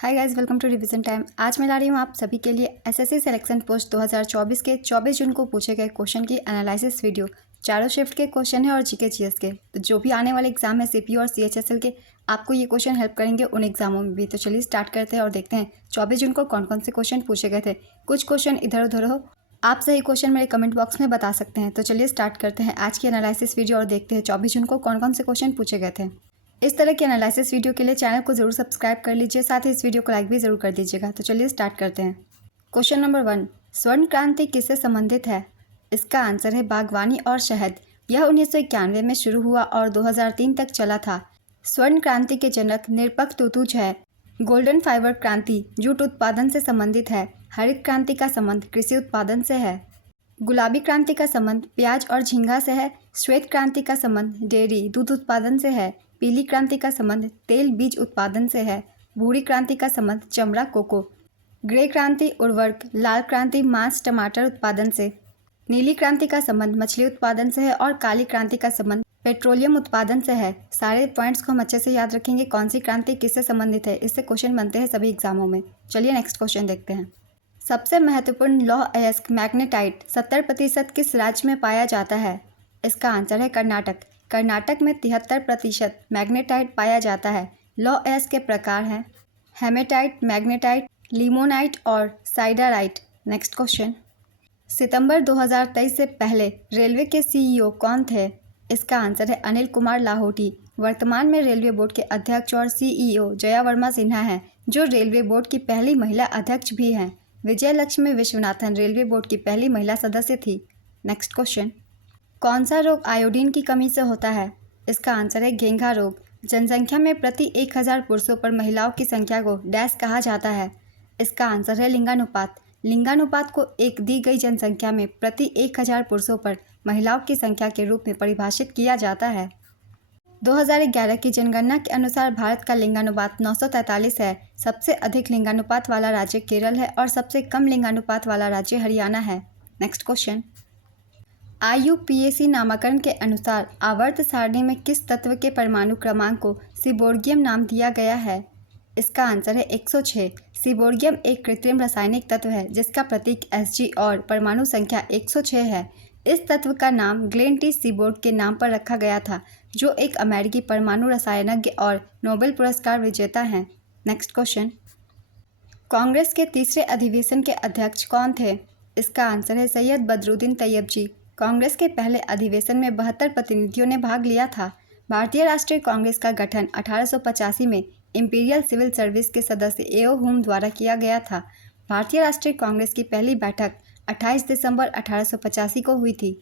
Hi guys, welcome to revision time. आज मैं ला रही हूँ आप सभी के लिए एसएससी सिलेक्शन पोस्ट 2024 के 24 जून को पूछे गए क्वेश्चन की एनालिसिस वीडियो। चारों शिफ्ट के क्वेश्चन है और जीके जीएस के, तो जो भी आने वाले एग्जाम है सीपीयू और सीएचएसएल के, आपको ये क्वेश्चन हेल्प करेंगे उन एग्जामों में भी। तो चलिए स्टार्ट करते हैं और देखते हैं 24 जून को कौन कौन से क्वेश्चन पूछे गए थे। कुछ क्वेश्चन इधर उधर हो, आप सही क्वेश्चन मेरे कमेंट बॉक्स में बता सकते हैं। तो चलिए स्टार्ट करते हैं आज की एनालिसिस वीडियो और देखते हैं 24 जून को कौन कौन से क्वेश्चन पूछे गए थे। इस तरह की एनालिसिस वीडियो के लिए चैनल को जरूर सब्सक्राइब कर लीजिए, साथ ही इस वीडियो को लाइक भी जरूर कर दीजिएगा। तो चलिए स्टार्ट करते हैं। क्वेश्चन नंबर 1, स्वर्ण क्रांति किससे संबंधित है? इसका आंसर है बागवानी और शहद। यह 1991 में शुरू हुआ और 2003 तक चला था। स्वर्ण क्रांति के जनक निरपक्ष तुतुज है। गोल्डन फाइबर क्रांति जूट उत्पादन से संबंधित है। हरित क्रांति का संबंध कृषि उत्पादन से है। गुलाबी क्रांति का संबंध प्याज और झींगा से है। श्वेत क्रांति का संबंध डेयरी दूध उत्पादन से है। पीली क्रांति का संबंध तेल बीज उत्पादन से है। भूरी क्रांति का संबंध चमड़ा कोको। ग्रे क्रांति उर्वरक, लाल क्रांति मांस टमाटर उत्पादन से। नीली क्रांति का संबंध मछली उत्पादन से है और काली क्रांति का संबंध पेट्रोलियम उत्पादन से है। सारे पॉइंट्स को हम अच्छे से याद रखेंगे, कौन सी क्रांति किससे संबंधित है। इससे क्वेश्चन बनते हैं सभी एग्जामों में। चलिए नेक्स्ट क्वेश्चन देखते हैं। सबसे महत्वपूर्ण लौह अयस्क मैग्नेटाइट 70% किस राज्य में पाया जाता है? इसका आंसर है कर्नाटक। कर्नाटक में 73% मैग्नेटाइट पाया जाता है। लौह अयस्क के प्रकार हैं हेमेटाइट, मैग्नेटाइट, लिमोनाइट और साइडाराइट। Next question. सितंबर 2023 से पहले रेलवे के सीईओ कौन थे? इसका आंसर है अनिल कुमार लाहोटी। वर्तमान में रेलवे बोर्ड के अध्यक्ष और सीईओ जया वर्मा सिन्हा हैं, जो रेलवे बोर्ड की पहली महिला अध्यक्ष भी हैं। विजयलक्ष्मी विश्वनाथन रेलवे बोर्ड की पहली महिला सदस्य थी। Next question. कौन सा रोग आयोडीन की कमी से होता है? इसका आंसर है घेंघा रोग। जनसंख्या में प्रति 1000 पुरुषों पर महिलाओं की संख्या को डैश कहा जाता है? इसका आंसर है लिंगानुपात। लिंगानुपात को एक दी गई जनसंख्या में प्रति 1000 पुरुषों पर महिलाओं की संख्या के रूप में परिभाषित किया जाता है। 2011 की जनगणना के अनुसार भारत का लिंगानुपात 943 है। सबसे अधिक लिंगानुपात वाला राज्य केरल है और सबसे कम लिंगानुपात वाला राज्य हरियाणा है। Next question. IUPAC नामाकरण के अनुसार आवर्त सारणी में किस तत्व के परमाणु क्रमांक को सीबोर्गियम नाम दिया गया है? इसका आंसर है 106। सीबोर्गियम एक कृत्रिम रासायनिक तत्व है जिसका प्रतीक Sg और परमाणु संख्या 106 है। इस तत्व का नाम ग्लेन टी सीबोर्ग के नाम पर रखा गया था, जो एक अमेरिकी परमाणु रसायनज्ञ और नोबेल पुरस्कार विजेता हैं। Next question. कांग्रेस के तीसरे अधिवेशन के अध्यक्ष कौन थे? इसका आंसर है सैयद बदरुद्दीन तैयब जी। कांग्रेस के पहले अधिवेशन में 72 प्रतिनिधियों ने भाग लिया था। भारतीय राष्ट्रीय कांग्रेस का गठन 1885 में इंपीरियल सिविल सर्विस के सदस्य एओ हुम द्वारा किया गया था। भारतीय राष्ट्रीय कांग्रेस की पहली बैठक 28 दिसंबर 1885 को हुई थी।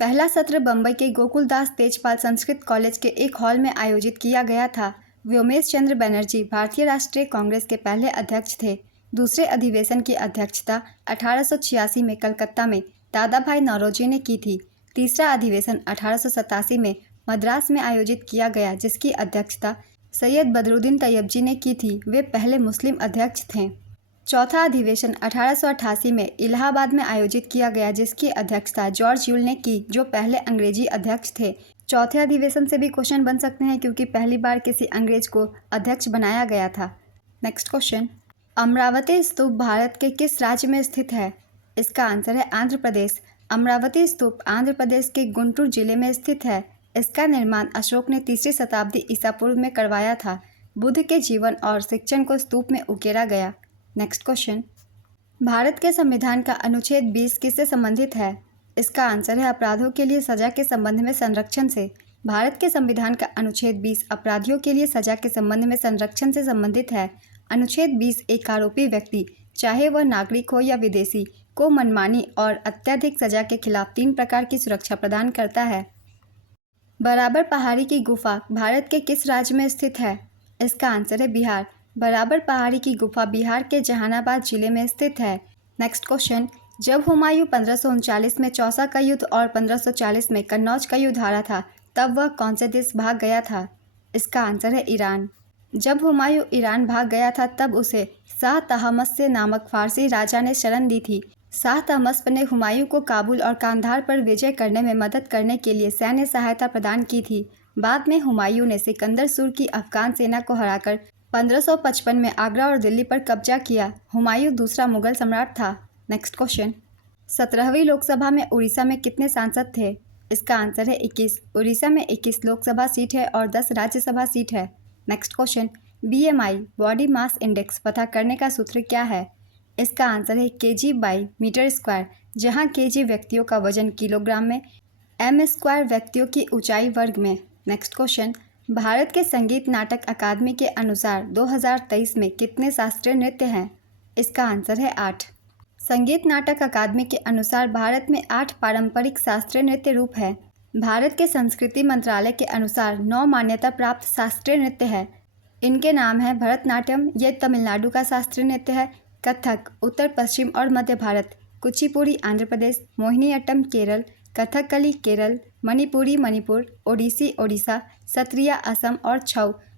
पहला सत्र बम्बई के गोकुलदास तेजपाल संस्कृत कॉलेज के एक हॉल में आयोजित किया गया था। व्योमेश चंद्र बनर्जी भारतीय राष्ट्रीय कांग्रेस के पहले अध्यक्ष थे। दूसरे अधिवेशन की अध्यक्षता 1886 में कलकत्ता में दादा भाई नौरोजी ने की थी। तीसरा अधिवेशन 1887 में मद्रास में आयोजित किया गया, जिसकी अध्यक्षता सैयद बदरुद्दीन तैयब जी ने की थी। वे पहले मुस्लिम अध्यक्ष थे। चौथा अधिवेशन 1888 में इलाहाबाद में आयोजित किया गया, जिसकी अध्यक्षता जॉर्ज यूल ने की, जो पहले अंग्रेजी अध्यक्ष थे। चौथे अधिवेशन से भी क्वेश्चन बन सकते हैं क्योंकि पहली बार किसी अंग्रेज को अध्यक्ष बनाया गया था। Next question. अमरावती स्तूप भारत के किस राज्य में स्थित है? इसका आंसर है आंध्र प्रदेश। अमरावती स्तूप आंध्र प्रदेश के गुंटूर जिले में स्थित है। इसका निर्माण अशोक ने 3री शताब्दी ईसा पूर्व में करवाया था। बुद्ध के जीवन और शिक्षण को स्तूप में उकेरा गया। Next question. भारत के संविधान का अनुच्छेद 20 किससे संबंधित है? इसका आंसर है अपराधों के लिए सजा के संबंध में संरक्षण से। भारत के संविधान का अनुच्छेद 20 अपराधियों के लिए सजा के संबंध में संरक्षण से संबंधित है। अनुच्छेद 20 एक आरोपी व्यक्ति, चाहे वह नागरिक हो या विदेशी, को मनमानी और अत्यधिक सजा के खिलाफ 3 प्रकार की सुरक्षा प्रदान करता है। बराबर पहाड़ी की गुफा भारत के किस राज्य में स्थित है? इसका आंसर है बिहार। बराबर पहाड़ी की गुफा बिहार के जहानाबाद जिले में स्थित है। Next question. जब हुमायूं 1539 में चौसा का युद्ध और 1540 में कन्नौज का युद्ध हारा था, तब वह कौन से देश भाग गया था? इसका आंसर है ईरान। जब हुमायूं ईरान भाग गया था, तब उसे शाह तहमस नामक फारसी राजा ने शरण दी थी। शाह तहमस्प ने हुमायूं को काबुल और कांधार पर विजय करने में मदद करने के लिए सैन्य सहायता प्रदान की थी। बाद में हुमायूं ने सिकंदर सूर की अफगान सेना को हराकर 1555 में आगरा और दिल्ली पर कब्जा किया। हुमायूं दूसरा मुगल सम्राट था। Next question. 17वीं लोकसभा में उड़ीसा में कितने सांसद थे? इसका आंसर है 21। उड़ीसा में 21 लोकसभा सीट है और 10 राज्यसभा सीट है। Next question. BMI body mass index पता करने का सूत्र क्या है? इसका आंसर है kg/मीटर², जहां kg व्यक्तियों का वजन किलोग्राम में, m² व्यक्तियों की ऊंचाई वर्ग में। Next question. भारत के संगीत नाटक अकादमी के अनुसार 2023 में कितने शास्त्रीय नृत्य हैं? इसका आंसर है 8। संगीत नाटक अकादमी के अनुसार भारत में 8 पारंपरिक शास्त्रीय नृत्य रूप है। भारत के संस्कृति मंत्रालय के अनुसार 9 मान्यता प्राप्त शास्त्रीय नृत्य है। इनके नाम है भरतनाट्यम, ये तमिलनाडु का शास्त्रीय नृत्य है, कथक उत्तर पश्चिम और मध्य भारत, कुचिपुड़ी आंध्र प्रदेश, मोहिनीअट्टम केरल, कथकली केरल, मणिपुरी मणिपुर, ओडिसी ओडिशा, सत्रिया असम और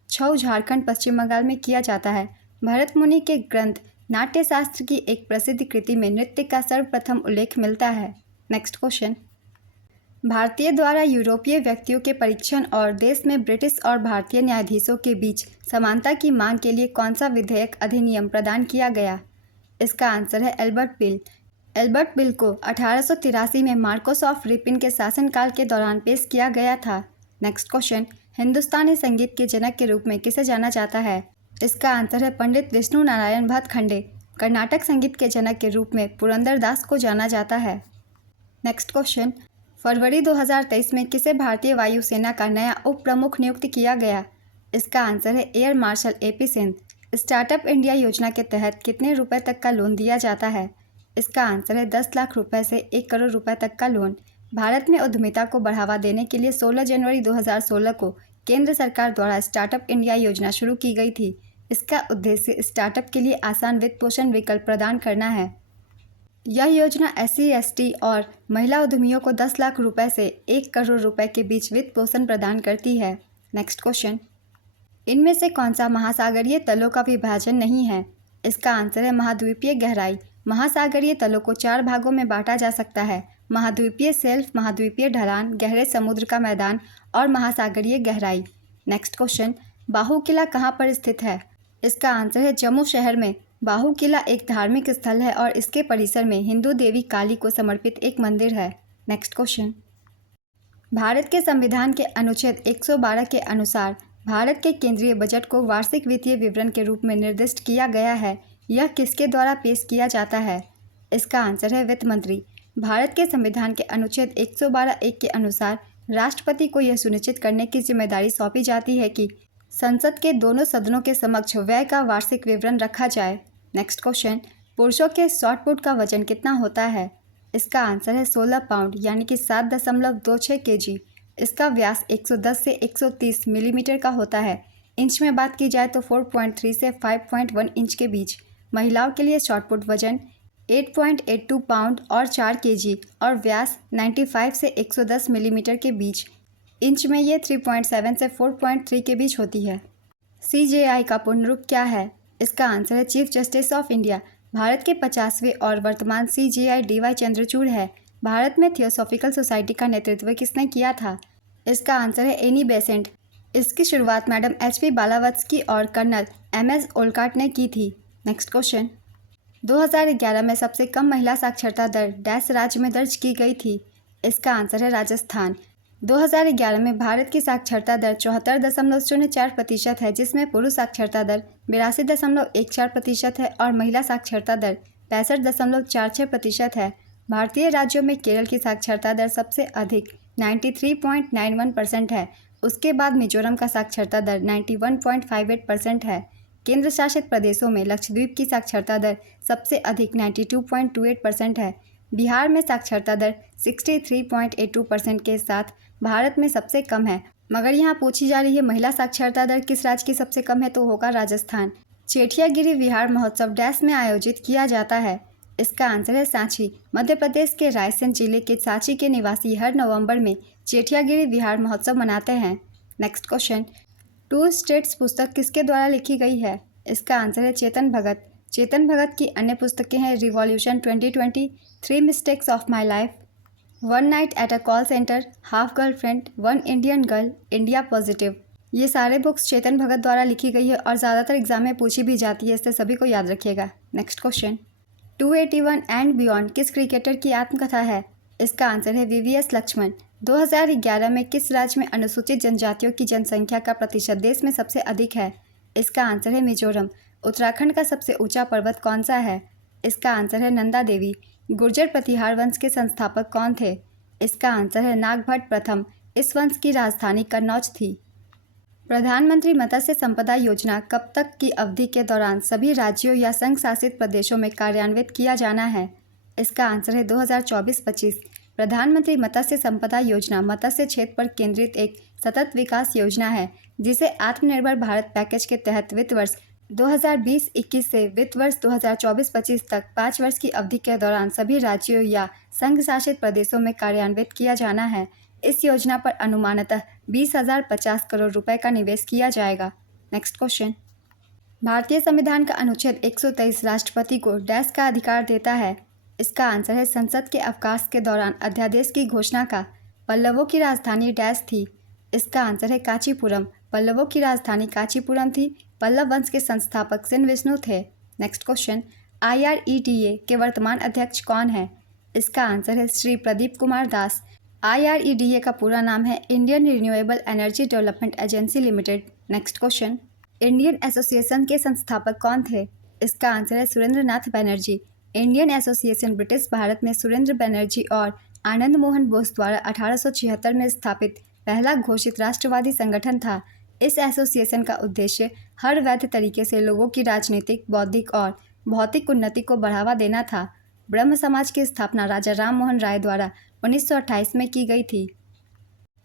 छऊ झारखंड पश्चिम बंगाल में किया जाता है। भरत मुनि के ग्रंथ नाट्यशास्त्र की एक प्रसिद्ध कृति में नृत्य का सर्वप्रथम उल्लेख मिलता है। Next question. भारतीय द्वारा यूरोपीय व्यक्तियों के परीक्षण और देश में ब्रिटिश और भारतीय न्यायाधीशों के बीच समानता की मांग के लिए कौन सा विधेयक अधिनियम प्रदान किया गया? इसका आंसर है एल्बर्ट बिल। एल्बर्ट बिल को 1883 में मार्कोस ऑफ रिपिन के शासनकाल के दौरान पेश किया गया था। Next question. हिंदुस्तानी संगीत के जनक के रूप में किसे जाना जाता है? इसका आंसर है पंडित विष्णु नारायण भातखंडे। कर्नाटक संगीत के जनक के रूप में पुरंदर दास को जाना जाता है। Next question. फरवरी 2023 में किसे भारतीय वायुसेना का नया उप प्रमुख नियुक्त किया गया? इसका आंसर है air marshal AP Singh. Startup India योजना के तहत कितने रुपए तक का लोन दिया जाता है? इसका आंसर है 10 लाख रुपए से 1 करोड़ रुपए तक का लोन। भारत में उद्यमिता को बढ़ावा देने के लिए 16 जनवरी 2016 को केंद्र सरकार द्वारा स्टार्टअप इंडिया योजना शुरू की गई थी। इसका उद्देश्य स्टार्टअप के लिए आसान वित्त पोषण विकल्प प्रदान करना है। यह योजना SC ST और महिला उद्यमियों को 10 लाख रुपए से 1 करोड़ रुपए के बीच वित्त पोषण प्रदान करती है। Next question. इनमें से कौन सा महासागरीय तलों का विभाजन नहीं है? इसका आंसर है महाद्वीपीय गहराई। महासागरीय तलों को 4 भागों में बांटा जा सकता है: महाद्वीपीय सेल्फ, महाद्वीपीय ढलान, गहरे समुद्र का मैदान और महासागरीय गहराई। Next question. बाहू किला कहाँ पर स्थित है? इसका आंसर है जम्मू शहर में। बाहू किला एक धार्मिक स्थल है और इसके परिसर में हिंदू देवी काली को समर्पित एक मंदिर है। Next question. भारत के संविधान के अनुच्छेद 112 के अनुसार भारत के केंद्रीय बजट को वार्षिक वित्तीय विवरण के रूप में निर्दिष्ट किया गया है। यह किसके द्वारा पेश किया जाता है? इसका आंसर है वित्त मंत्री। भारत के संविधान के अनुच्छेद 112(1) के अनुसार राष्ट्रपति को यह सुनिश्चित करने की जिम्मेदारी सौंपी जाती है कि संसद के दोनों सदनों के समक्ष व्यय का वार्षिक विवरण रखा जाए। Next question. पुरुषों के शॉट पुट का वजन कितना होता है? इसका आंसर है 16 पाउंड यानी कि 7.26 kg। इसका व्यास 110 से 130 मिलीमीटर का होता है। इंच में बात की जाए तो 4.3 से 5.1 इंच के बीच। महिलाओं के लिए शॉट पुट वजन 8.82 पाउंड और 4 kg और व्यास 95 से 110 मिलीमीटर के बीच। इंच में ये 3.7 से 4.3 के बीच होती है। CJI का पूर्ण रूप क्या है? इसका आंसर है chief justice of India. Bharat के 50वें और वर्तमान CJI DY चंद्रचूड़ है। भारत में थियोसॉफिकल सोसाइटी का नेतृत्व किसने किया था? इसका आंसर है एनी बेसेंट। इसकी शुरुआत मैडम HP बालावत्स्की और कर्नल MS ओलकाट ने की थी। Next question. 2011 में सबसे कम महिला साक्षरता दर डैश राज्य में दर्ज की गई थी? इसका आंसर है राजस्थान। 2011 में भारत की साक्षरता दर 74.04% है, जिसमें पुरुष साक्षरता दर 82.14% है और महिला साक्षरता दर 65.46% है। भारतीय राज्यों में केरल की साक्षरता दर सबसे अधिक 93.91% है। उसके बाद मिजोरम का साक्षरता दर 91.58% है। केंद्र शासित प्रदेशों में लक्षद्वीप की साक्षरता दर सबसे अधिक 92.28% है। बिहार में साक्षरता दर 63.82% के साथ भारत में सबसे कम है। मगर यहाँ पूछी जा रही है महिला साक्षरता दर किस राज्य की सबसे कम है, तो होगा राजस्थान। चेठियागिरी विहार महोत्सव डैश में आयोजित किया जाता है? इसका आंसर है सांची। मध्य प्रदेश के रायसेन जिले के सांची के निवासी हर नवंबर में चेठियागिरी विहार महोत्सव मनाते हैं। Next question. टू स्टेट्स पुस्तक किसके द्वारा लिखी गई है? इसका आंसर है चेतन भगत। चेतन भगत की अन्य पुस्तकें हैं revolution 2020, 3 mistakes of my life, one night at a call centre, half girlfriend, one Indian girl, India positive. ये सारे बुक्स चेतन भगत द्वारा लिखी गई है और ज़्यादातर एग्जाम में पूछी भी जाती है, इससे सभी को याद रखिएगा। नेक्स्ट क्वेश्चन, 281 एंड बियॉन्ड किस क्रिकेटर की आत्मकथा है? इसका आंसर है वीवीएस लक्ष्मण। 2011 में किस राज्य में अनुसूचित जनजातियों की जनसंख्या का प्रतिशत देश में सबसे अधिक है? इसका आंसर है मिजोरम। उत्तराखंड का सबसे ऊंचा पर्वत कौन सा है? इसका आंसर है नंदा देवी। गुर्जर प्रतिहार वंश के संस्थापक कौन थे? इसका आंसर है नागभट्ट प्रथम। इस वंश की राजधानी कन्नौज थी। प्रधानमंत्री मत्स्य संपदा योजना कब तक की अवधि के दौरान सभी राज्यों या संघ शासित प्रदेशों में कार्यान्वित किया जाना है? इसका आंसर है 2024-25। प्रधानमंत्री मत्स्य संपदा योजना मत्स्य क्षेत्र पर केंद्रित एक सतत विकास योजना है जिसे आत्मनिर्भर भारत पैकेज के तहत वित्त वर्ष 2020-21 से वित्त वर्ष 2024-25 तक 5 वर्ष की अवधि के दौरान सभी राज्यों या संघ शासित प्रदेशों में कार्यान्वित किया जाना है। इस योजना पर अनुमानतः 20,050 करोड़ रुपए का निवेश किया जाएगा। नेक्स्ट क्वेश्चन, भारतीय संविधान का अनुच्छेद 123 राष्ट्रपति को डैश का अधिकार देता है? इसका आंसर है संसद के अवकाश के दौरान अध्यादेश की घोषणा का। पल्लवों की राजधानी डैश थी? इसका आंसर है कांचीपुरम। पल्लवों की राजधानी कांचीपुरम थी। पल्लव वंश के संस्थापक सिन विष्णु थे। नेक्स्ट क्वेश्चन, IREDA के वर्तमान अध्यक्ष कौन है? इसका आंसर है श्री प्रदीप कुमार दास। IREDA का पूरा नाम है Indian renewable energy development agency limited. Next question, Indian association के संस्थापक कौन थे? इसका आंसर है Surendra Nath Banerjee. Indian association British Bharat में सुरेंद्र बनर्जी और आनंद मोहन बोस द्वारा 1876 में स्थापित पहला घोषित राष्ट्रवादी संगठन था। इस एसोसिएशन का उद्देश्य हर वैध तरीके से लोगों की राजनीतिक, बौद्धिक और भौतिक उन्नति को बढ़ावा देना था। ब्रह्म समाज की स्थापना राजा राम मोहन राय द्वारा 1928 में की गई थी।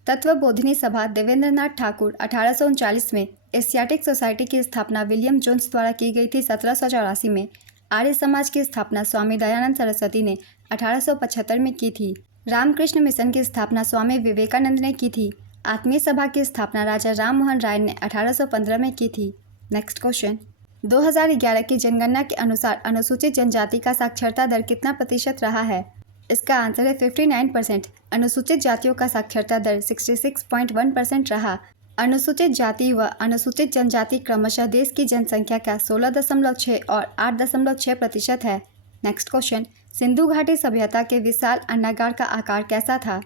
तत्वबोधिनी सभा देवेंद्रनाथ ठाकुर 1839 में। एशियाटिक सोसाइटी की स्थापना विलियम जोन्स द्वारा की गई थी 1784 में। आर्य समाज की स्थापना स्वामी दयानंद सरस्वती ने 1875 में की थी। रामकृष्ण मिशन की स्थापना स्वामी विवेकानंद ने की थी। आत्मीय सभा की स्थापना राजा राम मोहन राय ने 1815 में की थी। नेक्स्ट क्वेश्चन, 2011 की जनगणना के अनुसार अनुसूचित जनजाति का साक्षरता दर कितना प्रतिशत रहा है? इसका आंसर है 59%। अनुसूचित जातियों का साक्षरता दर 66.1% रहा। अनुसूचित जाति व अनुसूचित जनजाति क्रमशः देश की जनसंख्या का 16.6 और 8.6% है। नेक्स्ट क्वेश्चन, सिंधु घाटी सभ्यता के विशाल अन्नागार का आकार कैसा था?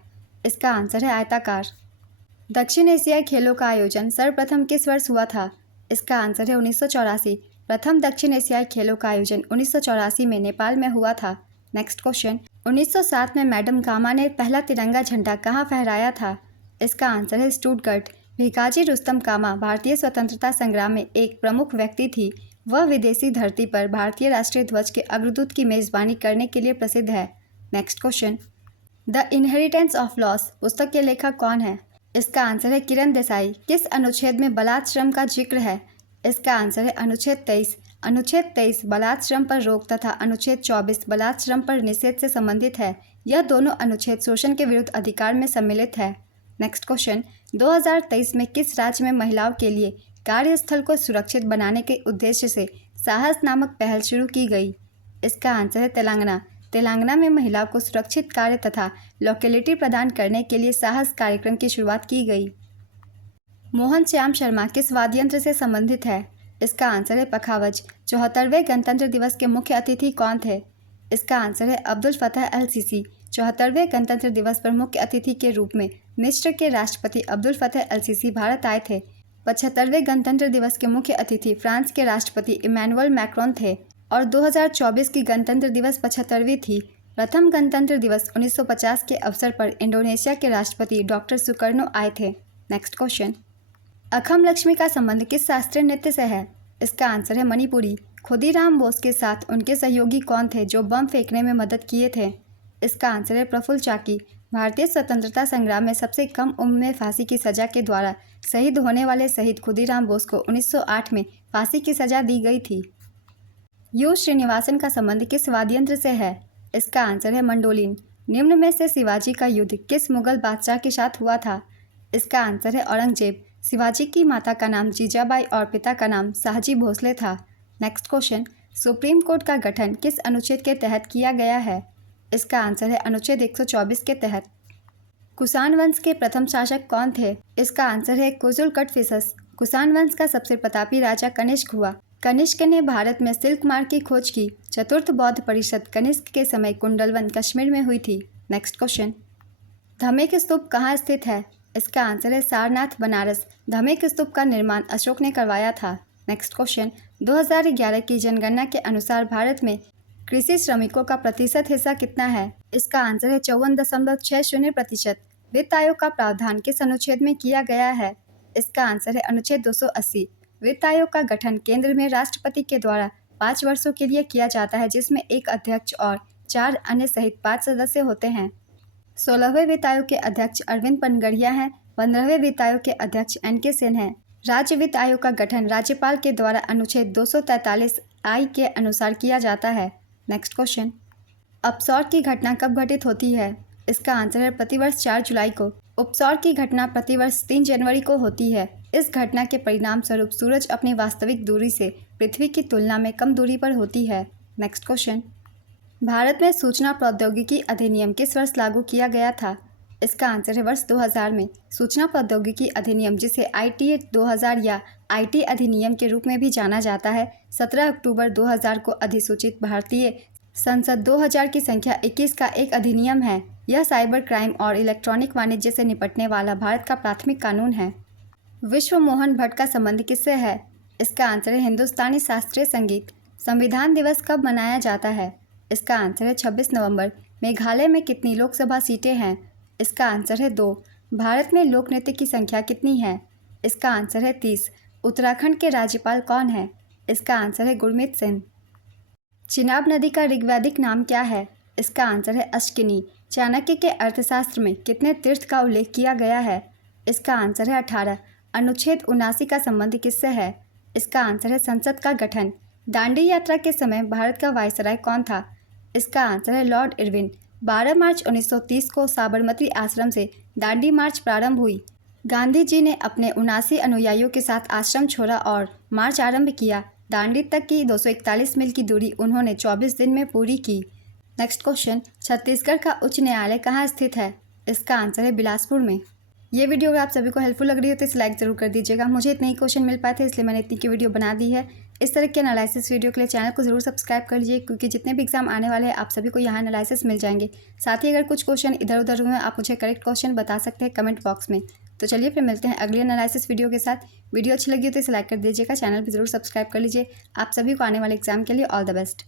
इसका आंसर है आयताकार। दक्षिण एशियाई खेलों का आयोजन सर्वप्रथम किस वर्ष हुआ था? इसका आंसर है 1984। प्रथम दक्षिण एशियाई खेलों का आयोजन 1984 में नेपाल में हुआ था। नेक्स्ट क्वेश्चन, 1907 में मैडम गामा ने पहला तिरंगा झंडा कहाँ फहराया था? इसका आंसर है स्टुटगर्ट। भिकाजी रुस्तम कामा भारतीय स्वतंत्रता संग्राम में एक प्रमुख व्यक्ति थी। वह विदेशी धरती पर भारतीय राष्ट्रीय ध्वज के अग्रदूत की मेजबानी करने के लिए प्रसिद्ध है। Next question, the inheritance of loss पुस्तक के लेखक कौन है? इसका आंसर है किरण देसाई। किस अनुच्छेद में बलात् श्रम का जिक्र है? इसका आंसर है अनुच्छेद 23। अनुच्छेद 23 बलात् श्रम पर रोक तथा अनुच्छेद 24 बलात् श्रम पर निषेध से संबंधित है। यह दोनों अनुच्छेद शोषण के विरुद्ध अधिकार में सम्मिलित है। नेक्स्ट क्वेश्चन, 2023 में किस राज्य में महिलाओं के लिए कार्यस्थल को सुरक्षित बनाने के उद्देश्य से साहस नामक पहल शुरू की गई? इसका आंसर है तेलंगाना। तेलंगाना में महिलाओं को सुरक्षित कार्य तथा लोकेलिटी प्रदान करने के लिए साहस कार्यक्रम की शुरुआत की गई। मोहन श्याम शर्मा किस वाद्य यंत्र से संबंधित है? इसका आंसर है पखावज। 74वें गणतंत्र दिवस के मुख्य अतिथि कौन थे? इसका आंसर है अब्दुल फतह अल सीसी। 74वें गणतंत्र दिवस पर मुख्य अतिथि के रूप में मिस्र के राष्ट्रपति अब्दुल फतह अल सीसी भारत आए थे। 75वें गणतंत्र दिवस के मुख्य अतिथि फ्रांस के राष्ट्रपति इमैनुअल मैक्रोन थे और 2024 की गणतंत्र दिवस 75वीं थी। प्रथम गणतंत्र दिवस 1950 के अवसर पर इंडोनेशिया के राष्ट्रपति डॉक्टर सुकर्नो आए थे। नेक्स्ट क्वेश्चन, अखम लक्ष्मी का संबंध किस शास्त्रीय नृत्य से है? इसका आंसर है मणिपुरी। खुदीराम बोस के साथ उनके सहयोगी कौन थे जो बम फेंकने में मदद किए थे? इसका आंसर है प्रफुल्ल चाकी। भारतीय स्वतंत्रता संग्राम में सबसे कम उम्र में फांसी की सजा के द्वारा शहीद होने वाले शहीद खुदीराम बोस को 1908 में फांसी की सजा दी गई थी। यू श्रीनिवासन का संबंध किस वाद्य यंत्र से है? इसका आंसर है मंडोलिन। निम्न में से शिवाजी का युद्ध किस मुगल बादशाह के साथ हुआ था? इसका आंसर है औरंगजेब। शिवाजी की माता का नाम जीजाबाई और पिता का नाम शाहजी भोसले था। नेक्स्ट क्वेश्चन, सुप्रीम कोर्ट का गठन किस अनुच्छेद के तहत किया गया है? इसका आंसर है अनुच्छेद 124 के तहत। कुषाण वंश के प्रथम शासक कौन थे? इसका आंसर है कुजुलकटफिसस। कुषाण वंश का सबसे प्रतापी राजा कनिष्क हुआ। कनिष्क ने भारत में सिल्क मार्ग की खोज की। चतुर्थ बौद्ध परिषद कनिष्क के समय कुंडलवन कश्मीर में हुई थी। नेक्स्ट क्वेश्चन, धमेक स्तूप कहाँ स्थित है? इसका आंसर है सारनाथ, बनारस। धमेक स्तूप का निर्माण अशोक ने करवाया था। नेक्स्ट क्वेश्चन, 2011 की जनगणना के अनुसार भारत में कृषि श्रमिकों का प्रतिशत हिस्सा कितना है? इसका आंसर है 54.60%। वित्त आयोग का प्रावधान किस अनुच्छेद में किया गया है? इसका आंसर है अनुच्छेद 280। वित्त आयोग का गठन केंद्र में राष्ट्रपति के द्वारा 5 वर्षों के लिए किया जाता है, जिसमें एक अध्यक्ष और 4 अन्य सहित 5 सदस्य होते हैं। 16वें वित्त आयोग के अध्यक्ष अरविंद पनगड़िया हैं। 15वें वित्त आयोग के अध्यक्ष NK सेन हैं। राज्य वित्त आयोग का गठन राज्यपाल के द्वारा अनुच्छेद 243I के अनुसार किया जाता है। नेक्स्ट क्वेश्चन, अपसौर की घटना कब घटित होती है? इसका आंसर है प्रतिवर्ष 4 जुलाई को। उपसौर की घटना प्रतिवर्ष 3 जनवरी को होती है। इस घटना के परिणाम स्वरूप सूरज अपनी वास्तविक दूरी से पृथ्वी की तुलना में कम दूरी पर होती है। नेक्स्ट क्वेश्चन, भारत में सूचना प्रौद्योगिकी अधिनियम किस वर्ष लागू किया गया था? इसका आंसर है वर्ष 2000 में। सूचना प्रौद्योगिकी अधिनियम, जिसे IT एक्ट 2000 या IT अधिनियम के रूप में भी जाना जाता है, 17 अक्टूबर 2000 को अधिसूचित भारतीय संसद 2000 की संख्या 21 का एक अधिनियम है। यह साइबर क्राइम और इलेक्ट्रॉनिक वाणिज्य से निपटने वाला भारत का प्राथमिक कानून है। विश्व मोहन भट्ट का संबंध किससे है? इसका आंसर है हिंदुस्तानी शास्त्रीय संगीत। संविधान दिवस कब मनाया जाता है? इसका आंसर है 26 नवंबर। मेघालय में कितनी लोकसभा सीटें हैं? इसका आंसर है 2। भारत में लोक नृत्य की संख्या कितनी है? इसका आंसर है 30। उत्तराखंड के राज्यपाल कौन है? इसका आंसर है गुरमीत सिंह। चिनाब नदी का ऋग्वैदिक नाम क्या है? इसका आंसर है अश्किनी। चाणक्य के अर्थशास्त्र में कितने तीर्थ का उल्लेख किया गया है? इसका आंसर है 18। अनुच्छेद 79 का संबंध किससे है? इसका आंसर है संसद का गठन। दांडी यात्रा के समय भारत का वायसराय कौन था? इसका आंसर है लॉर्ड इरविन। 12 मार्च 1930 को साबरमती आश्रम से दांडी मार्च प्रारंभ हुई। गांधी जी ने अपने 79 अनुयायियों के साथ आश्रम छोड़ा और मार्च आरंभ किया। दांडी तक की 241 मील की दूरी उन्होंने 24 दिन में पूरी की। नेक्स्ट क्वेश्चन, छत्तीसगढ़ का उच्च न्यायालय कहाँ स्थित है? इसका आंसर है बिलासपुर में। ये वीडियो अगर आप सभी को हेल्पफुल लग रही हो तो इसे लाइक ज़रूर कर दीजिएगा। मुझे इतने ही क्वेश्चन मिल पाए थे, इसलिए मैंने इतनी की वीडियो बना दी है। इस तरह के एनालिसिस वीडियो के लिए चैनल को ज़रूर सब्सक्राइब कर लीजिए, क्योंकि जितने भी एग्जाम आने वाले हैं आप सभी को यहाँ एनालिसिस मिल जाएंगे। साथ ही अगर कुछ क्वेश्चन इधर उधर हुए आप मुझे करेक्ट क्वेश्चन बता सकते हैं कमेंट बॉक्स में। तो चलिए फिर मिलते हैं अगली एनालिसिस वीडियो के साथ। वीडियो अच्छी लगी हो तो इसे लाइक कर दीजिएगा, चैनल भी ज़रूर सब्सक्राइब कर लीजिए। आप सभी को आने वाले एग्जाम के लिए ऑल द बेस्ट।